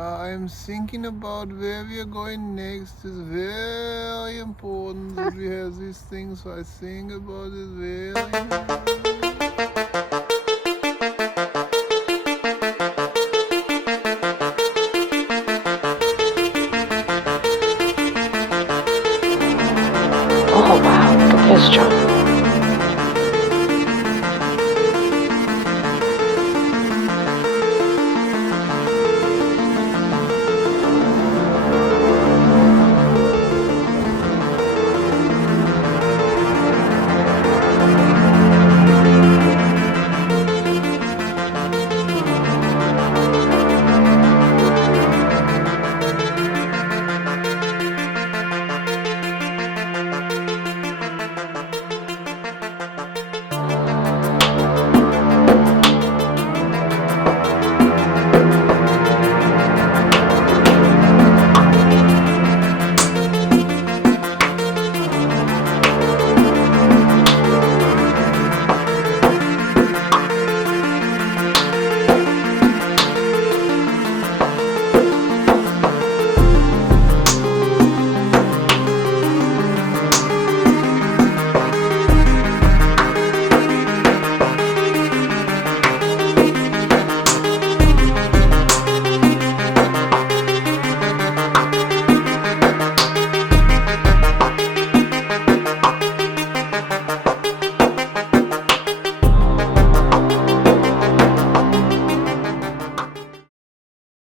I'm thinking about where we are going next. It's very important that we have these things. So I think about it very. Oh wow, the piss drum.